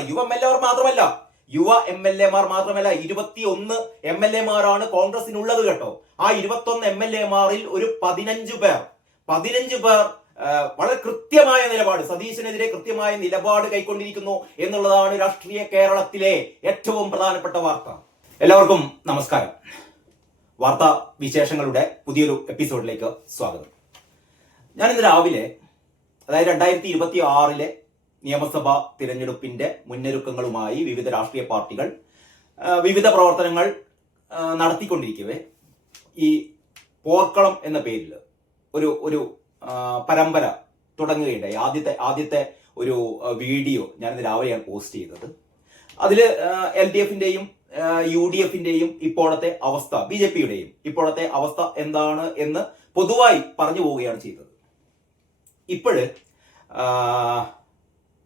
എന്നുള്ളതാണ്. യുവ M L എമാർ മാത്രമല്ല, യുവ എം എൽ എമാർ മാത്രമല്ല 21 എം എൽ എമാരാണ് കോൺഗ്രസിനുള്ളത് കേട്ടോ. ആ 21 എം എൽ എമാരിൽ ഒരു 15 പേർ വളരെ കൃത്യമായ നിലപാട്, സതീശനെതിരെ കൃത്യമായ നിലപാട് കൈക്കൊണ്ടിരിക്കുന്നു എന്നുള്ളതാണ് രാഷ്ട്രീയ കേരളത്തിലെ ഏറ്റവും പ്രധാനപ്പെട്ട വാർത്ത. എല്ലാവർക്കും നമസ്കാരം. വാർത്താ വിശേഷങ്ങളുടെ പുതിയൊരു എപ്പിസോഡിലേക്ക് സ്വാഗതം. ഞാനിന്ന് രാവിലെ, അതായത് 2026 നിയമസഭാ തിരഞ്ഞെടുപ്പിന്റെ മുന്നൊരുക്കങ്ങളുമായി വിവിധ രാഷ്ട്രീയ പാർട്ടികൾ വിവിധ പ്രവർത്തനങ്ങൾ നടത്തിക്കൊണ്ടിരിക്കവേ ഈ പോർക്കളം എന്ന പേരിൽ ഒരു പരമ്പര തുടങ്ങുകയുണ്ടായി. ആദ്യത്തെ ഒരു വീഡിയോ ഞാനിന്ന് രാവിലെയാണ് പോസ്റ്റ് ചെയ്തത്. അതിൽ LDFന്റെയും UDFന്റെയും ഇപ്പോഴത്തെ അവസ്ഥ, BJPയുടെയും ഇപ്പോഴത്തെ അവസ്ഥ എന്താണ് എന്ന് പൊതുവായി പറഞ്ഞു പോവുകയാണ് ചെയ്തത്. ഇപ്പോഴ്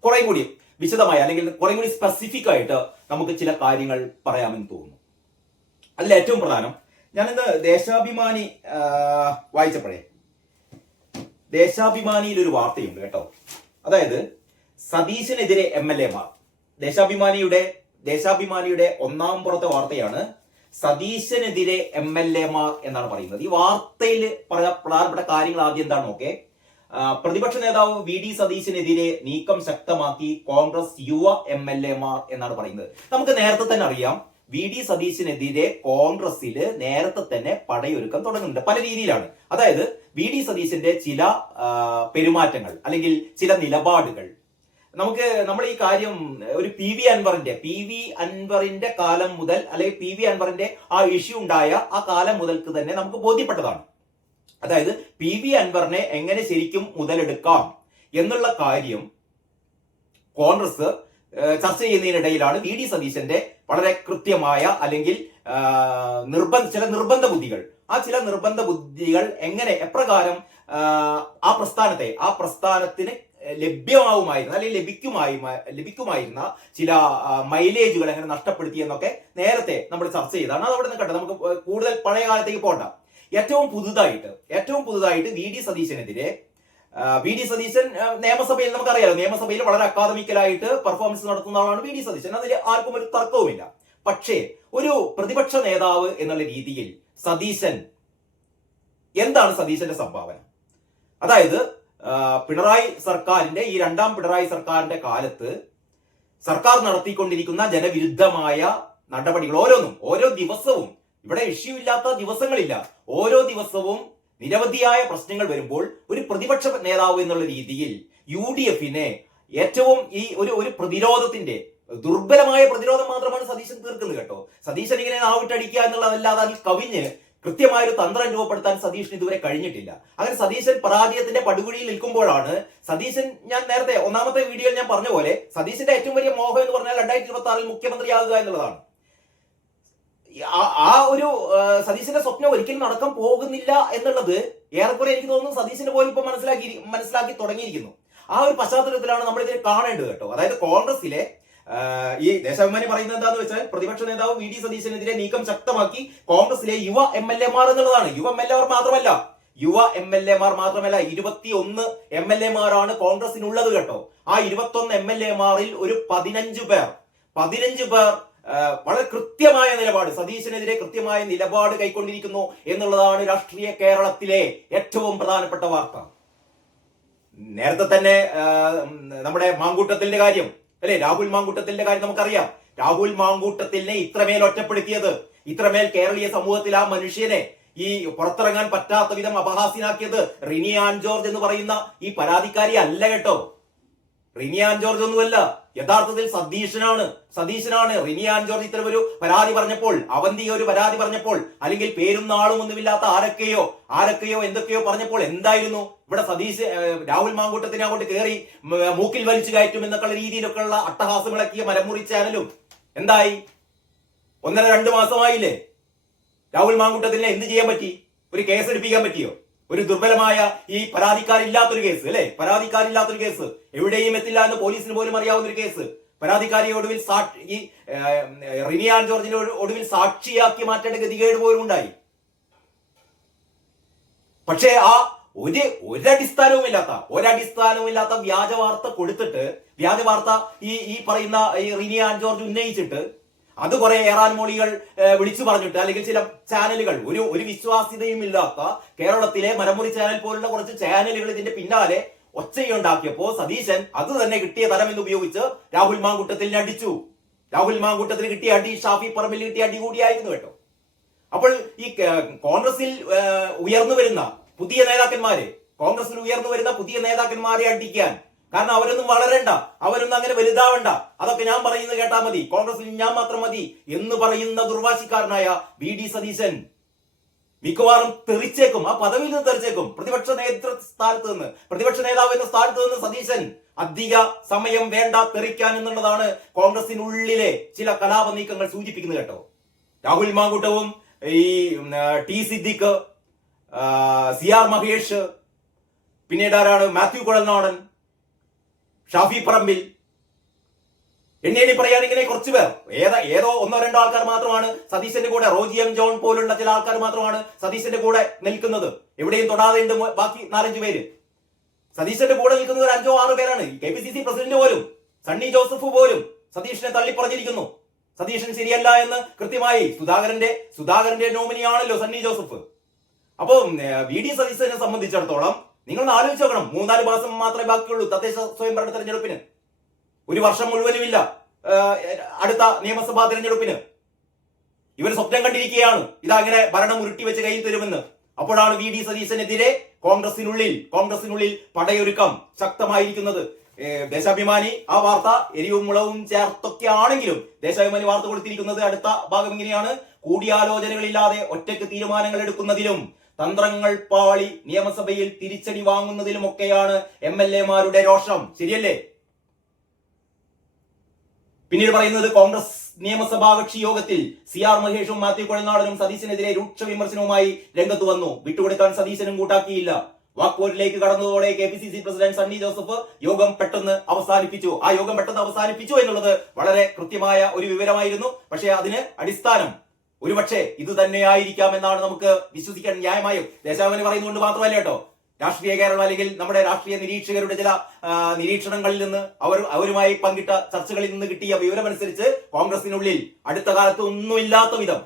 കുറെ കൂടി വിശദമായി, അല്ലെങ്കിൽ കുറെ കൂടി സ്പെസിഫിക് ആയിട്ട് നമുക്ക് ചില കാര്യങ്ങൾ പറയാമെന്ന് തോന്നുന്നു. അതിൽ ഏറ്റവും പ്രധാനം, ഞാനിന്ന് ദേശാഭിമാനി വായിച്ചപ്പോഴേ ദേശാഭിമാനിയിൽ ഒരു വാർത്തയുണ്ട് കേട്ടോ. അതായത് സതീശനെതിരെ MLA മാർ. ദേശാഭിമാനിയുടെ ഒന്നാം പുറത്തെ വാർത്തയാണ് സതീശനെതിരെ MLA മാർ എന്നാണ് പറയുന്നത്. ഈ വാർത്തയിൽ പ്രധാനപ്പെട്ട കാര്യങ്ങൾ ആദ്യം എന്താണ് നോക്കേ. പ്രതിപക്ഷ നേതാവ് VD സതീശനെതിരെ നീക്കം ശക്തമാക്കി കോൺഗ്രസ് യുവ MLA മാർ എന്നാണ് പറയുന്നത്. നമുക്ക് നേരത്തെ തന്നെ അറിയാം, VD സതീശനെതിരെ കോൺഗ്രസിൽ നേരത്തെ തന്നെ പടയൊരുക്കം തുടങ്ങുന്നുണ്ട്. പല രീതിയിലാണ്. അതായത് VD സതീശന്റെ ചില പെരുമാറ്റങ്ങൾ അല്ലെങ്കിൽ ചില നിലപാടുകൾ നമ്മൾ ഈ കാര്യം ഒരു PV അൻവറിന്റെ കാലം മുതൽ, അല്ലെങ്കിൽ PV അൻവറിന്റെ ആ ഇഷ്യൂ ഉണ്ടായ ആ കാലം മുതൽക്ക് തന്നെ നമുക്ക് ബോധ്യപ്പെട്ടതാണ്. അതായത് PV അൻവറിനെ എങ്ങനെ ശരിക്കും മുതലെടുക്കാം എന്നുള്ള കാര്യം കോൺഗ്രസ് ചർച്ച ചെയ്യുന്നതിനിടയിലാണ് VD സതീശന്റെ വളരെ കൃത്യമായ, അല്ലെങ്കിൽ ചില നിർബന്ധ ബുദ്ധികൾ എങ്ങനെ എപ്രകാരം ആ പ്രസ്ഥാനത്തിന് ലഭ്യമാവുമായിരുന്ന, അല്ലെങ്കിൽ ലഭിക്കുമായിരുന്ന ചില മൈലേജുകൾ എങ്ങനെ നഷ്ടപ്പെടുത്തി എന്നൊക്കെ നേരത്തെ നമ്മൾ ചർച്ച ചെയ്താണ്. അത് അവിടെ നിൽക്കട്ടെ, നമുക്ക് കൂടുതൽ പഴയ കാലത്തേക്ക് പോകണ്ട. ഏറ്റവും പുതുതായിട്ട് VD സതീശൻ നിയമസഭയിൽ, നമുക്കറിയാലോ, നിയമസഭയിൽ വളരെ അക്കാദമിക്കലായിട്ട് പെർഫോമൻസ് നടത്തുന്ന ആളാണ് VD സതീശൻ. അതിൽ ആർക്കും ഒരു തർക്കവുമില്ല. പക്ഷേ ഒരു പ്രതിപക്ഷ നേതാവ് എന്നുള്ള രീതിയിൽ എന്താണ് സതീശന്റെ സംഭാവന? അതായത് പിണറായി സർക്കാരിന്റെ, ഈ രണ്ടാം പിണറായി സർക്കാരിന്റെ കാലത്ത് സർക്കാർ നടത്തിക്കൊണ്ടിരിക്കുന്ന ജനവിരുദ്ധമായ നടപടികൾ ഓരോ ദിവസവും, ഇവിടെ ഇഷ്യൂ ഇല്ലാത്ത ദിവസങ്ങളില്ല, ഓരോ ദിവസവും നിരവധിയായ പ്രശ്നങ്ങൾ വരുമ്പോൾ ഒരു പ്രതിപക്ഷ നേതാവ് എന്നുള്ള രീതിയിൽ UDFനെ ഏറ്റവും ഈ ഒരു പ്രതിരോധത്തിന്റെ ദുർബലമായ പ്രതിരോധം മാത്രമാണ് സതീശൻ തീർക്കുന്നത് കേട്ടോ. സതീശൻ ഇങ്ങനെ നാവിട്ടടിക്കുക എന്നുള്ളതല്ലാതെ അതിൽ കവിഞ്ഞ് കൃത്യമായൊരു തന്ത്രം രൂപപ്പെടുത്താൻ സതീശന് ഇതുവരെ കഴിഞ്ഞിട്ടില്ല. അങ്ങനെ സതീശൻ പരാജയത്തിന്റെ പടുകുഴിയിൽ നിൽക്കുമ്പോഴാണ് ഞാൻ നേരത്തെ ഒന്നാമത്തെ വീഡിയോയിൽ ഞാൻ പറഞ്ഞ പോലെ, സതീശന്റെ ഏറ്റവും വലിയ മോഹം എന്ന് പറഞ്ഞാൽ 2026 മുഖ്യമന്ത്രിയാകുക എന്നുള്ളതാണ്. ആ ഒരു സതീശന്റെ സ്വപ്നം ഒരിക്കലും നടക്കാൻ പോകുന്നില്ല എന്നുള്ളത് ഏറെക്കുറെ എനിക്ക് തോന്നുന്നു സതീശന് പോലും ഇപ്പൊ മനസ്സിലാക്കി തുടങ്ങിയിരിക്കുന്നു. ആ ഒരു പശ്ചാത്തലത്തിലാണ് നമ്മൾ ഇതിനെ കാണേണ്ടത് കേട്ടോ. അതായത് കോൺഗ്രസിലെ ഈ ദേശാഭിമാനി പറയുന്നത് എന്താന്ന് വെച്ചാൽ, പ്രതിപക്ഷ നേതാവ് VD സതീശനെതിരെ നീക്കം ശക്തമാക്കി കോൺഗ്രസിലെ യുവ MLA മാർ എന്നുള്ളതാണ്. യുവ MLA മാർ മാത്രമല്ല, 21 MLA മാരാണ് കോൺഗ്രസിനുള്ളത് കേട്ടോ. ആ 21 MLA മാരിൽ ഒരു 15 പേർ വളരെ കൃത്യമായ നിലപാട്, സതീശനെതിരെ കൃത്യമായ നിലപാട് കൈക്കൊണ്ടിരിക്കുന്നു എന്നുള്ളതാണ് രാഷ്ട്രീയ കേരളത്തിലെ ഏറ്റവും പ്രധാനപ്പെട്ട വാർത്ത. നേരത്തെ തന്നെ നമ്മുടെ മാങ്കൂട്ടത്തിന്റെ കാര്യം, അല്ലെ, രാഹുൽ മാങ്കൂട്ടത്തിന്റെ കാര്യം നമുക്കറിയാം. രാഹുൽ മാങ്കൂട്ടത്തിനെ ഇത്രമേൽ ഒറ്റപ്പെടുത്തിയത്, ഇത്രമേൽ കേരളീയ സമൂഹത്തിൽ ആ മനുഷ്യനെ ഈ പുറത്തിറങ്ങാൻ പറ്റാത്ത വിധം അപഹാസ്യനാക്കിയത് റിനി ആൻ ജോർജ് എന്ന് പറയുന്ന ഈ പരാതിക്കാരി അല്ല കേട്ടോ. റിനി ആൻ ജോർജ് ഒന്നുമല്ല, യഥാർത്ഥത്തിൽ സതീശനാണ്. റിനി ആൻ ജോർജ് ഇത്തരം ഒരു പരാതി പറഞ്ഞപ്പോൾ, അവന്തിക ഒരു പരാതി പറഞ്ഞപ്പോൾ, അല്ലെങ്കിൽ പേരും നാളും ഒന്നുമില്ലാത്ത ആരൊക്കെയോ എന്തൊക്കെയോ പറഞ്ഞപ്പോൾ എന്തായിരുന്നു ഇവിടെ രാഹുൽ മാങ്കൂട്ടത്തിനെ അങ്ങോട്ട് കയറി മൂക്കിൽ വലിച്ചു കയറ്റും എന്നൊക്കെയുള്ള രീതിയിലൊക്കെയുള്ള അട്ടഹാസങ്ങളൊക്കെ മരമുറി ചാനലും എന്തായി? 1.5-2 മാസമായില്ലേ? രാഹുൽ മാങ്കൂട്ടത്തിനെ എന്ത് ചെയ്യാൻ പറ്റി? ഒരു കേസ് എടുപ്പിക്കാൻ പറ്റിയോ? ഒരു ദുർബലമായ ഈ പരാതിക്കാരില്ലാത്തൊരു കേസ്, എവിടെയും എത്തില്ല എന്ന് പോലീസിന് പോലും അറിയാവുന്ന ഒരു കേസ്, പരാതിക്കാരിയെ ഒടുവിൽ റിനി ആൻ ജോർജിനെ ഒടുവിൽ സാക്ഷിയാക്കി മാറ്റേണ്ട ഗതികേട് പോലും ഉണ്ടായി. പക്ഷേ ആ ഒരടിസ്ഥാനവുമില്ലാത്ത വ്യാജ വാർത്ത കൊടുത്തിട്ട്, വ്യാജ വാർത്ത ഈ പറയുന്ന ഈ റിനി ആൻ ജോർജ് ഉന്നയിച്ചിട്ട്, അത് കുറെ ഏറാൻ മോളികൾ വിളിച്ചു പറഞ്ഞിട്ട്, അല്ലെങ്കിൽ ചില ചാനലുകൾ, ഒരു വിശ്വാസ്യതയും ഇല്ലാത്ത കേരളത്തിലെ മരമുറി ചാനൽ പോലുള്ള കുറച്ച് ചാനലുകൾ ഇതിന്റെ പിന്നാലെ ഒച്ചയുണ്ടാക്കിയപ്പോ സതീശൻ അത് തന്നെ കിട്ടിയ തരം എന്ന് ഉപയോഗിച്ച് രാഹുൽ മാങ്കൂട്ടത്തിൽ അടിച്ചു. രാഹുൽ മാങ്കൂട്ടത്തിന് കിട്ടിയ അടി ഷാഫി പറമ്പിൽ കിട്ടിയ അടി കൂടിയായിരുന്നു കേട്ടോ. അപ്പോൾ ഈ കോൺഗ്രസിൽ ഉയർന്നു വരുന്ന പുതിയ നേതാക്കന്മാരെ അടിക്കാൻ, കാരണം അവരൊന്നും വളരണ്ട, അവരൊന്നും അങ്ങനെ വലുതാവണ്ട, അതൊക്കെ ഞാൻ പറയുന്നത് കേട്ടാ മതി, കോൺഗ്രസിൽ ഞാൻ മാത്രം മതി എന്ന് പറയുന്ന ദുർവാശിക്കാരനായ VD സതീശൻ മിക്കവാറും തെറിച്ചേക്കും, ആ പദവിയിൽ നിന്ന് തെറിച്ചേക്കും. പ്രതിപക്ഷ നേതാവ് എന്ന സ്ഥാനത്ത് നിന്ന് സതീശൻ അധിക സമയം വേണ്ട തെറിക്കാൻ എന്നുള്ളതാണ് കോൺഗ്രസിനുള്ളിലെ ചില കലാപ നീക്കങ്ങൾ സൂചിപ്പിക്കുന്നത് കേട്ടോ. രാഹുൽ മാങ്കൂട്ടവും ഈ ടി സിദ്ദിഖ്, CR മഹേഷ്, പിന്നീട് ആരാണ്, മാത്യു കുഴൽനാടൻ, ഷാഫി പറമ്പിൽ, എണ്ണി പറയുകയാണെങ്കിൽ കുറച്ചു പേർ, ഏതോ ഒന്നോ രണ്ടോ ആൾക്കാർ മാത്രമാണ് സതീശന്റെ കൂടെ, റോജി M ജോൺ പോലുള്ള ചില ആൾക്കാർ മാത്രമാണ് സതീശന്റെ കൂടെ നിൽക്കുന്നത്, എവിടെയും തൊടാതെ ഉണ്ട്. ബാക്കി 4-5 പേര് സതീശന്റെ കൂടെ നിൽക്കുന്നത് 5-6 പേരാണ്. KPCC പ്രസിഡന്റ് പോലും, സണ്ണി ജോസഫ് പോലും സതീഷിനെ തള്ളി പറഞ്ഞിരിക്കുന്നു. സതീശൻ ശരിയല്ല എന്ന് കൃത്യമായി. സുധാകരന്റെ നോമിനിയാണല്ലോ സണ്ണി ജോസഫ്. അപ്പോ VD സതീശനെ സംബന്ധിച്ചിടത്തോളം നിങ്ങൾ ആലോചിച്ച് നോക്കണം, 3-4 മാസം മാത്രമേ ബാക്കിയുള്ളൂ തദ്ദേശ സ്വയംഭരണ തെരഞ്ഞെടുപ്പിന്. ഒരു വർഷം മുഴുവനുമില്ല അടുത്ത നിയമസഭാ തെരഞ്ഞെടുപ്പിന്. ഇവർ സ്വപ്നം കണ്ടിരിക്കുകയാണ് ഇതങ്ങനെ ഭരണം ഉരുട്ടി വെച്ച് കയ്യിൽ തരുമെന്ന്. അപ്പോഴാണ് VD സതീശനെതിരെ കോൺഗ്രസിനുള്ളിൽ പടയൊരുക്കം ശക്തമായിരിക്കുന്നത്. ദേശാഭിമാനി ആ വാർത്ത എരിവും മുളവും ചേർത്തൊക്കെ ആണെങ്കിലും ദേശാഭിമാനി വാർത്ത കൊടുത്തിരിക്കുന്നത് അടുത്ത ഭാഗം ഇങ്ങനെയാണ്: കൂടിയാലോചനകളില്ലാതെ ഒറ്റയ്ക്ക് തീരുമാനങ്ങൾ എടുക്കുന്നതിലും തന്ത്രങ്ങൾ പാളി നിയമസഭയിൽ തിരിച്ചടി വാങ്ങുന്നതിലുമൊക്കെയാണ് MLA-മാരുടെ രോഷം. ശരിയല്ലേ? പിന്നീട് പറയുന്നത്, കോൺഗ്രസ് നിയമസഭാ കക്ഷി യോഗത്തിൽ CR മഹേഷും മാത്യു കുഴൽനാടനും സതീശനെതിരെ രൂക്ഷ വിമർശനവുമായി രംഗത്ത് വന്നു. വിട്ടുകൊടുക്കാൻ സതീശനും കൂട്ടാക്കിയില്ല. വാക്പോരിലേക്ക് കടന്നതോടെ KPCC പ്രസിഡന്റ് സണ്ണി ജോസഫ് യോഗം പെട്ടെന്ന് അവസാനിപ്പിച്ചു. ആ യോഗം പെട്ടെന്ന് അവസാനിപ്പിച്ചു എന്നുള്ളത് വളരെ കൃത്യമായ ഒരു വിവരമായിരുന്നു. പക്ഷേ അതിന് അടിസ്ഥാനം ഒരുപക്ഷെ ഇത് തന്നെയായിരിക്കാം എന്നാണ് നമുക്ക് വിശ്വസിക്കാൻ ന്യായമായും. ദേശാഭിമാനി പറയുന്നുകൊണ്ട് മാത്രമല്ല കേട്ടോ, രാഷ്ട്രീയ കേരളം അല്ലെങ്കിൽ നമ്മുടെ രാഷ്ട്രീയ നിരീക്ഷകരുടെ ചില നിരീക്ഷണങ്ങളിൽ നിന്ന് അവരുമായി പങ്കിട്ട ചർച്ചകളിൽ നിന്ന് കിട്ടിയ വിവരമനുസരിച്ച് കോൺഗ്രസിനുള്ളിൽ അടുത്ത കാലത്ത് ഒന്നുമില്ലാത്ത വിധം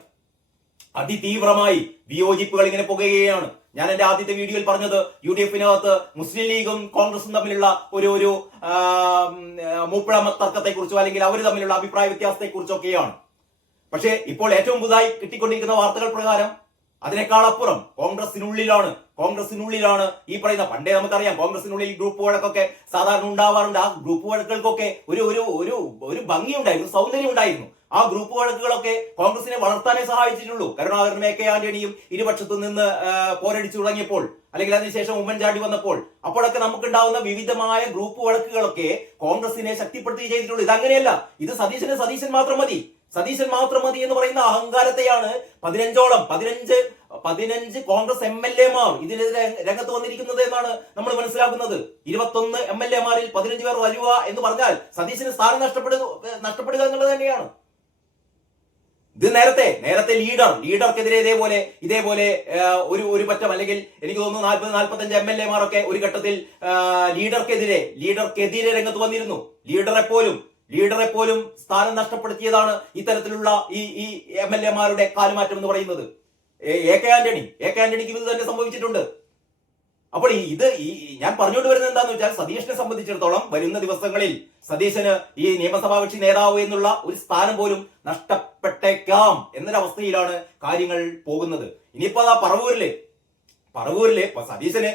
അതിതീവ്രമായി വിയോജിപ്പുകൾ ഇങ്ങനെ പുകയുകയാണ്. ഞാൻ എന്റെ ആദ്യത്തെ വീഡിയോയിൽ പറഞ്ഞത് UDF-നകത്ത് മുസ്ലിം ലീഗും കോൺഗ്രസും തമ്മിലുള്ള ഒരു മൂപ്പിഴ തർക്കത്തെ കുറിച്ചോ അല്ലെങ്കിൽ അവർ തമ്മിലുള്ള അഭിപ്രായ വ്യത്യാസത്തെ കുറിച്ചൊക്കെയാണ്. പക്ഷേ ഇപ്പോൾ ഏറ്റവും പുതുതായി കിട്ടിക്കൊണ്ടിരിക്കുന്ന വാർത്തകൾ പ്രകാരം അതിനേക്കാൾ അപ്പുറം കോൺഗ്രസിനുള്ളിലാണ് ഈ പറയുന്ന, പണ്ടേ നമുക്കറിയാം കോൺഗ്രസിനുള്ളിൽ ഗ്രൂപ്പ് വഴക്കൊക്കെ സാധാരണ ഉണ്ടാവാറുണ്ട്. ആ ഗ്രൂപ്പ് വഴക്കുകൾക്കൊക്കെ ഒരു ഭംഗിയുണ്ടായിരുന്നു, സൗന്ദര്യം ഉണ്ടായിരുന്നു. ആ ഗ്രൂപ്പ് വഴക്കുകളൊക്കെ കോൺഗ്രസിനെ വളർത്താനേ സഹായിച്ചിട്ടുള്ളൂ. കരുണാകരനും AK ആന്റണിയും ഇരുപക്ഷത്തു നിന്ന് പോരടിച്ചു തുടങ്ങിയപ്പോൾ, അല്ലെങ്കിൽ അതിനുശേഷം ഉമ്മൻചാണ്ടി വന്നപ്പോൾ, അപ്പോഴൊക്കെ നമുക്കുണ്ടാവുന്ന വിവിധമായ ഗ്രൂപ്പ് വഴക്കുകളൊക്കെ കോൺഗ്രസിനെ ശക്തിപ്പെടുത്തുകയും ചെയ്തിട്ടുള്ളൂ. ഇതങ്ങനെയല്ല. ഇത് സതീശൻ മാത്രം മതി എന്ന് പറയുന്ന അഹങ്കാരത്തെയാണ് 15 കോൺഗ്രസ് MLA-മാർ ഇതിനെതിരെ രംഗത്ത് വന്നിരിക്കുന്നത് എന്നാണ് നമ്മൾ മനസ്സിലാക്കുന്നത്. 21 MLA-മാരിൽ 15 പേർ വരിക എന്ന് പറഞ്ഞാൽ സതീശന് സ്ഥാനം നഷ്ടപ്പെടുക എന്നുള്ളത് തന്നെയാണ്. ഇത് നേരത്തെ ലീഡർക്കെതിരെ ഇതേപോലെ ഒരു പറ്റം, അല്ലെങ്കിൽ എനിക്ക് തോന്നുന്നു 40-45 MLA-മാരൊക്കെ ഒരു ഘട്ടത്തിൽ ലീഡർക്കെതിരെ രംഗത്ത് വന്നിരുന്നു. ലീഡറെ പോലും സ്ഥാനം നഷ്ടപ്പെടുത്തിയതാണ് ഇത്തരത്തിലുള്ള ഈ MLA-മാരുടെ കാലുമാറ്റം എന്ന് പറയുന്നത്. AK ആന്റണിക്ക് ഇത് തന്നെ സംഭവിച്ചിട്ടുണ്ട്. അപ്പോൾ ഞാൻ പറഞ്ഞുകൊണ്ട് വരുന്നത് എന്താണെന്ന് വെച്ചാൽ, സതീശനെ സംബന്ധിച്ചിടത്തോളം വരുന്ന ദിവസങ്ങളിൽ സതീശന് ഈ നിയമസഭാ കക്ഷി നേതാവ് എന്നുള്ള ഒരു സ്ഥാനം പോലും നഷ്ടപ്പെട്ടേക്കാം എന്നൊരവസ്ഥയിലാണ് കാര്യങ്ങൾ പോകുന്നത്. ഇനിയിപ്പോ പറവൂരിലെ സതീശന്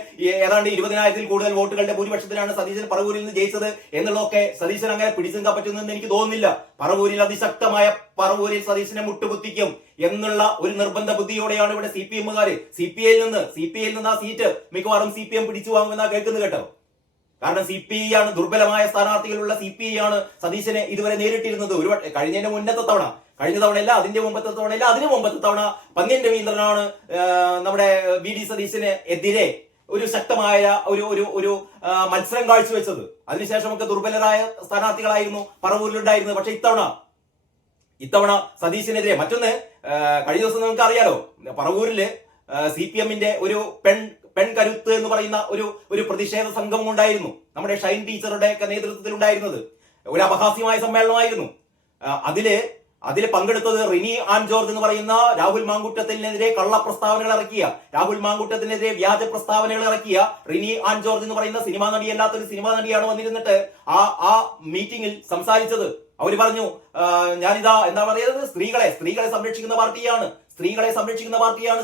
ഏതാണ്ട് 20,000-ൽ കൂടുതൽ വോട്ടുകളുടെ ഭൂരിപക്ഷത്തിലാണ് സതീശൻ പറവൂരിൽ നിന്ന് ജയിച്ചത് എന്നുള്ളതൊക്കെ സതീശൻ അങ്ങനെ പിടിച്ചെടുക്കാൻ പറ്റുമെന്ന് എനിക്ക് തോന്നുന്നില്ല. പറവൂരിൽ സതീശനെ മുട്ടുകുത്തിക്കും എന്നുള്ള ഒരു നിർബന്ധ ബുദ്ധിയോടെയാണ് ഇവിടെ CPM-കാര് CPI-യിൽ നിന്ന് ആ സീറ്റ് മിക്കവാറും CPM പിടിച്ചു വാങ്ങുമെന്നാ കേൾക്കുന്നത് കേട്ടോ. കാരണം CPI ആണ്, ദുർബലമായ സ്ഥാനാർത്ഥികളുള്ള CPI ആണ് സതീശനെ ഇതുവരെ നേരിട്ടിരുന്നത്. കഴിഞ്ഞ തവണയല്ല, അതിന്റെ മുമ്പത്തെ തവണയല്ല, അതിനു മുമ്പത്തെ തവണ പന്ന്യൻ രവീന്ദ്രനാണ് നമ്മുടെ VD സതീശന് എതിരെ ഒരു ശക്തമായ ഒരു മത്സരം കാഴ്ചവെച്ചത്. അതിനുശേഷമൊക്കെ ദുർബലരായ സ്ഥാനാർത്ഥികളായിരുന്നു പറവൂരിലുണ്ടായിരുന്നത്. പക്ഷെ ഇത്തവണ സതീശനെതിരെ കഴിഞ്ഞ ദിവസം നമുക്ക് അറിയാലോ, പറവൂരില് CPM-ന്റെ ഒരു പെൺകരുത്ത് എന്ന് പറയുന്ന ഒരു പ്രതിഷേധ സംഘം ഉണ്ടായിരുന്നു, നമ്മുടെ ഷൈൻ ടീച്ചറുടെ ഒക്കെ നേതൃത്വത്തിൽ ഉണ്ടായിരുന്നത്. ഒരു അപഹാസ്യമായ സമ്മേളനമായിരുന്നു. അതിൽ പങ്കെടുത്തത് റിനി ആൻ ജോർജ് എന്ന് പറയുന്ന രാഹുൽ മാങ്കൂട്ടത്തിനെതിരെ കള്ള പ്രസ്താവനകൾ ഇറക്കിയ, രാഹുൽ മാങ്കൂട്ടത്തിനെതിരെ വ്യാജ പ്രസ്താവനകൾ ഇറക്കിയ റിനി ആൻ ജോർജ് എന്ന് പറയുന്ന സിനിമാ നടിയല്ലാത്തൊരു സിനിമാ നടിയാണ് വന്നിരുന്നിട്ട് ആ മീറ്റിംഗിൽ സംസാരിച്ചത്. അവർ പറഞ്ഞു, ഞാനിതാ എന്താ പറയുന്നത്, സ്ത്രീകളെ സംരക്ഷിക്കുന്ന പാർട്ടിയാണ്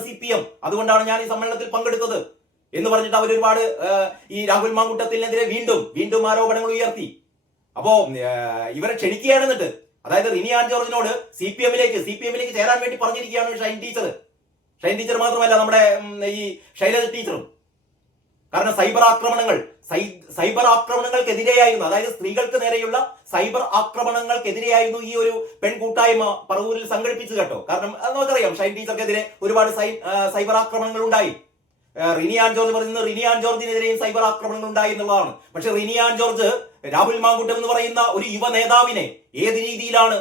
CPM, അതുകൊണ്ടാണ് ഞാൻ ഈ സമ്മേളനത്തിൽ പങ്കെടുത്തത് എന്ന് പറഞ്ഞിട്ട് അവർ ഒരുപാട് ഈ രാഹുൽ മാങ്കൂട്ടത്തിനെതിരെ വീണ്ടും ആരോപണങ്ങൾ ഉയർത്തി. അപ്പോ ഇവരെ ക്ഷണിക്കുകയാണ്. എന്നിട്ട് അതായത് റിനി ആൻ ജോർജിനോട് CPM-ലേക്ക് ചേരാൻ വേണ്ടി പറഞ്ഞിരിക്കുകയാണ് ഷൈൻ ടീച്ചർ മാത്രമല്ല, നമ്മുടെ ഈ ശൈലജ ടീച്ചറും. കാരണം സൈബർ ആക്രമണങ്ങൾക്കെതിരെയായിരുന്നു, അതായത് സ്ത്രീകൾക്ക് നേരെയുള്ള സൈബർ ആക്രമണങ്ങൾക്കെതിരെയായിരുന്നു ഈ ഒരു പെൺകൂട്ടായ്മ പറവൂരിൽ സംഘടിപ്പിച്ചത് കേട്ടോ. കാരണം അത് നമുക്കറിയാം, ഷൈൻ ടീച്ചർക്കെതിരെ ഒരുപാട് സൈബർ ആക്രമണങ്ങൾ ഉണ്ടായി. റിനി ആൻ ജോർജ് പറയുന്നത് റിനി ആൻ ജോർജിനെതിരെയും സൈബർ ആക്രമണങ്ങൾ ഉണ്ടായി എന്നുള്ളതാണ്. പക്ഷെ റിനി ആൻ ജോർജ് രാഹുൽ മാങ്കൂട്ടം എന്ന് പറയുന്ന ഒരു യുവ നേതാവിനെ ഏത് രീതിയിലാണ്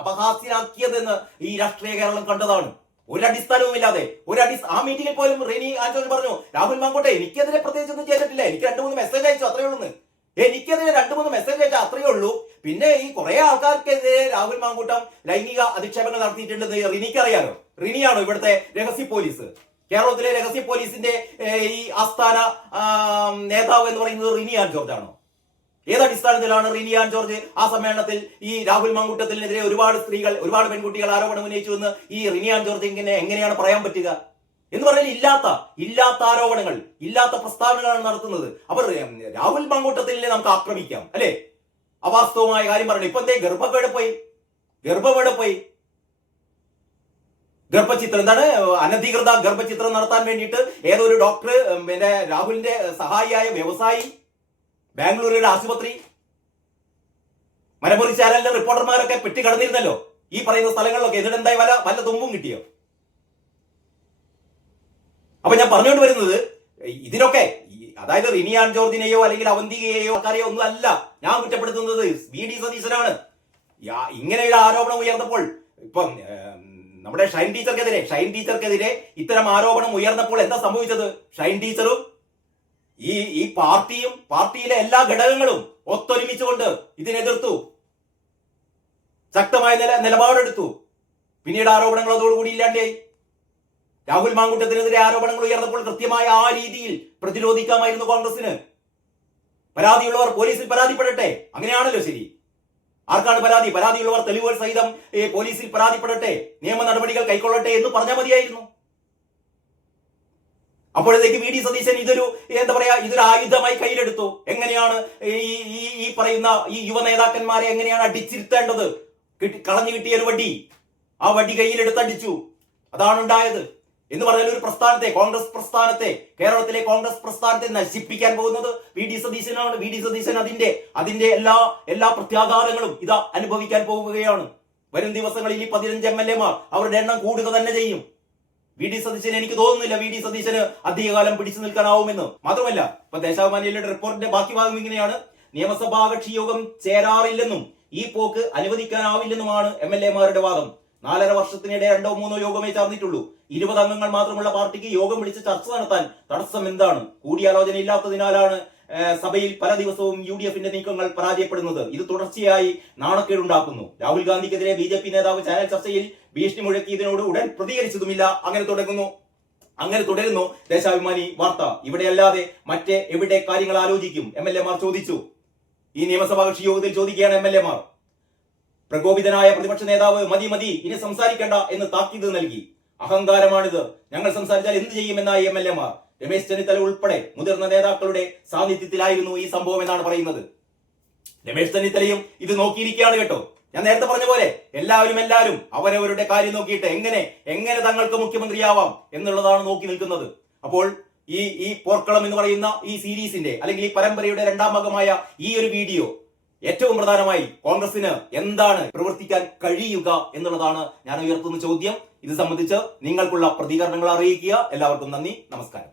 അപഹാസ്യരാക്കിയതെന്ന് ഈ രാഷ്ട്രീയ കേരളം കണ്ടതാണ്. ഒരടിസ്ഥാനവുമില്ലാതെ ആ മീറ്റിംഗിൽ പോലും റിനി ആൻ ജോർജ് പറഞ്ഞു, രാഹുൽ മാങ്കൂട്ടെ എനിക്കെതിരെ പ്രത്യേകിച്ച് ഒന്നും ചെയ്തിട്ടില്ല, എനിക്ക് 2-3 മെസ്സേജ് അയച്ചു, അത്രയേ ഉള്ളൂ. എനിക്കെതിരെ 2-3 മെസ്സേജ് അയച്ചാൽ അത്രയേ ഉള്ളൂ. പിന്നെ ഈ കുറെ ആൾക്കാർക്കെതിരെ രാഹുൽ മാങ്കൂട്ടം ലൈംഗിക അധിക്ഷേപങ്ങൾ നടത്തിയിട്ടുണ്ടെന്ന് റിനിക്ക് അറിയാലോ. റിനിയാണോ ഇവിടുത്തെ രഹസ്യ പോലീസ്? കേരളത്തിലെ രഹസ്യ പോലീസിന്റെ ഈ ആസ്ഥാന നേതാവ് എന്ന് പറയുന്നത് റിനി ആൻ ജോർജ് ആണോ? ഏതടിസ്ഥാനത്തിലാണ് റിനി ആൻ ജോർജ് ആ സമ്മേളനത്തിൽ ഈ രാഹുൽ മാങ്കൂട്ടത്തിനെതിരെ ഒരുപാട് പെൺകുട്ടികൾ ആരോപണം ഉന്നയിച്ചു എന്ന് ഈ റിനി ആൻ ജോർജ് എങ്ങനെയാണ് പറയാൻ പറ്റുക? എന്ന് പറഞ്ഞാൽ ഇല്ലാത്ത ആരോപണങ്ങൾ, ഇല്ലാത്ത പ്രസ്താവനകളാണ് നടത്തുന്നത്. അപ്പോൾ രാഹുൽ മാങ്കൂട്ടത്തിനെ നമുക്ക് ആക്രമിക്കാം അല്ലെ? അവാസ്തവമായ കാര്യം പറയണം. ഇപ്പൊ എന്തേ ഗർഭം പോയി ഗർഭചിത്രം, എന്താണ് അനധികൃത ഗർഭചിത്രം നടത്താൻ വേണ്ടിയിട്ട് ഏതൊരു ഡോക്ടർ, പിന്നെ രാഹുലിന്റെ സഹായിയായ വ്യവസായി, ബാംഗ്ലൂരിലെ ആശുപത്രി, മലമുറി ചാനലിന്റെ റിപ്പോർട്ടർമാരൊക്കെ പെട്ടി കടന്നിരുന്നല്ലോ ഈ പറയുന്ന സ്ഥലങ്ങളിലൊക്കെ. എന്നിട്ട് എന്തായി വല്ല തുമ്പും കിട്ടിയോ? അപ്പൊ ഞാൻ പറഞ്ഞുകൊണ്ട് വരുന്നത്, ഇതിനൊക്കെ അതായത് റിനി ആൻ ജോർജിനെയോ അല്ലെങ്കിൽ അവന്തികയെയോ ആൾക്കാരെയോ ഒന്നും അല്ല ഞാൻ കുറ്റപ്പെടുത്തുന്നത്, VD സതീശനാണ്. ഇങ്ങനെയുള്ള ആരോപണം ഉയർന്നപ്പോൾ ഇപ്പം നമ്മുടെ ഷൈൻ ടീച്ചർക്കെതിരെ ഇത്തരം ആരോപണം ഉയർന്നപ്പോൾ എന്താ സംഭവിച്ചത്? ഷൈൻ ടീച്ചറും ഈ പാർട്ടിയിലെ എല്ലാ ഘടകങ്ങളും ഒത്തൊരുമിച്ചുകൊണ്ട് ഇതിനെതിർത്തു, ശക്തമായ നിലപാടെടുത്തു. പിന്നീട് ആരോപണങ്ങൾ അതോടുകൂടി ഇല്ലാണ്ടായി. രാഹുൽ മാങ്കൂട്ടത്തിനെതിരെ ആരോപണങ്ങൾ ഉയർന്നപ്പോൾ കൃത്യമായ ആ രീതിയിൽ പ്രതിരോധിക്കാമായിരുന്നു കോൺഗ്രസിന്. പരാതിയുള്ളവർ പോലീസിൽ പരാതിപ്പെടട്ടെ, അങ്ങനെയാണല്ലോ ശരി. ആർക്കാണ് പരാതിയുള്ളവർ തെളിവുകൾ സഹിതം പോലീസിൽ പരാതിപ്പെടട്ടെ, നിയമ നടപടികൾ കൈക്കൊള്ളട്ടെ എന്ന് പറഞ്ഞാൽ മതിയായിരുന്നു. അപ്പോഴത്തേക്ക് VD സതീശൻ ഇതൊരു ആയുധമായി കയ്യിലെടുത്തു. എങ്ങനെയാണ് ഈ പറയുന്ന ഈ യുവ നേതാക്കന്മാരെ എങ്ങനെയാണ് അടിച്ചിരുത്തേണ്ടത്? കളഞ്ഞു കിട്ടിയ ഒരു വടി, ആ വടി കയ്യിലെടുത്ത് അടിച്ചു. അതാണ് ഉണ്ടായത്. എന്ന് പറഞ്ഞാൽ ഒരു പ്രസ്ഥാനത്തെ കേരളത്തിലെ കോൺഗ്രസ് പ്രസ്ഥാനത്തെ നശിപ്പിക്കാൻ പോകുന്നത് VD സതീശനാണ്. VD സതീശൻ അതിന്റെ എല്ലാ പ്രത്യാഘാതങ്ങളും ഇതാ അനുഭവിക്കാൻ പോവുകയാണ്. വരും ദിവസങ്ങളിൽ ഈ 15 MLA-മാർ അവരുടെ എണ്ണം കൂടുക തന്നെ ചെയ്യും. VD സതീശന് എനിക്ക് തോന്നുന്നില്ല VD സതീശന് അധികകാലം പിടിച്ചു നിൽക്കാനാവുമെന്ന്. മാത്രമല്ല ഇപ്പൊ ദേശാഭിമാനിയുടെ റിപ്പോർട്ടിന്റെ ബാക്കി ഭാഗം ഇങ്ങനെയാണ്: നിയമസഭാ കക്ഷി യോഗം ചേരാറില്ലെന്നും ഈ പോക്ക് അനുവദിക്കാനാവില്ലെന്നുമാണ് MLA-മാരുടെ വാദം. 4.5 വർഷത്തിനിടെ 2-3 യോഗമേ ചേർന്നിട്ടുള്ളൂ. 20 അംഗങ്ങൾ മാത്രമുള്ള പാർട്ടിക്ക് യോഗം വിളിച്ച് ചർച്ച നടത്താൻ തടസ്സം എന്താണ്? കൂടിയാലോചന ഇല്ലാത്തതിനാലാണ് സഭയിൽ പല ദിവസവും UDF-ന്റെ നീക്കങ്ങൾ പരാജയപ്പെടുന്നത്. ഇത് തുടർച്ചയായി നാണക്കേടുണ്ടാക്കുന്നു. രാഹുൽ ഗാന്ധിക്കെതിരെ BJP നേതാവ് ചാനൽ ചർച്ചയിൽ ഭീഷണി മുഴക്കിയതിനോട് ഉടൻ പ്രതികരിച്ചതുമില്ല. അങ്ങനെ തുടരുന്നു ദേശാഭിമാനി വാർത്ത. ഇവിടെയല്ലാതെ എവിടെ കാര്യങ്ങൾ ആലോചിക്കും? MLA-മാർ ചോദിച്ചു. ഈ നിയമസഭാ കക്ഷി യോഗത്തിൽ ചോദിക്കുകയാണ് MLA-മാർ. പ്രകോപിതനായ പ്രതിപക്ഷ നേതാവ് മതി ഇനി സംസാരിക്കേണ്ട എന്ന് താക്കീത് നൽകി. അഹങ്കാരമാണിത്, ഞങ്ങൾ സംസാരിച്ചാൽ എന്ത് ചെയ്യുമെന്നായി MLA-മാർ. രമേശ് ചെന്നിത്തല ഉൾപ്പെടെ മുതിർന്ന നേതാക്കളുടെ സാന്നിധ്യത്തിലായിരുന്നു ഈ സംഭവം എന്നാണ് പറയുന്നത്. രമേശ് ചെന്നിത്തലയും ഇത് നോക്കിയിരിക്കുകയാണ് കേട്ടോ. ഞാൻ നേരത്തെ പറഞ്ഞ പോലെ എല്ലാവരും അവരവരുടെ കാര്യം നോക്കിയിട്ട് എങ്ങനെ തങ്ങൾക്ക് മുഖ്യമന്ത്രിയാവാം എന്നുള്ളതാണ് നോക്കി നിൽക്കുന്നത്. അപ്പോൾ ഈ പോർക്കളം എന്ന് പറയുന്ന ഈ സീരീസിന്റെ അല്ലെങ്കിൽ ഈ പരമ്പരയുടെ 2ാം ഭാഗമായ ഈ ഒരു വീഡിയോ ഏറ്റവും പ്രധാനമായി കോൺഗ്രസിന് എന്താണ് പ്രവർത്തിക്കാൻ കഴിയുക എന്നുള്ളതാണ് ഞാൻ ഉയർത്തുന്ന ചോദ്യം. ഇത് സംബന്ധിച്ച് നിങ്ങൾക്കുള്ള പ്രതികരണങ്ങൾ അറിയിക്കുക. എല്ലാവർക്കും നന്ദി, നമസ്കാരം.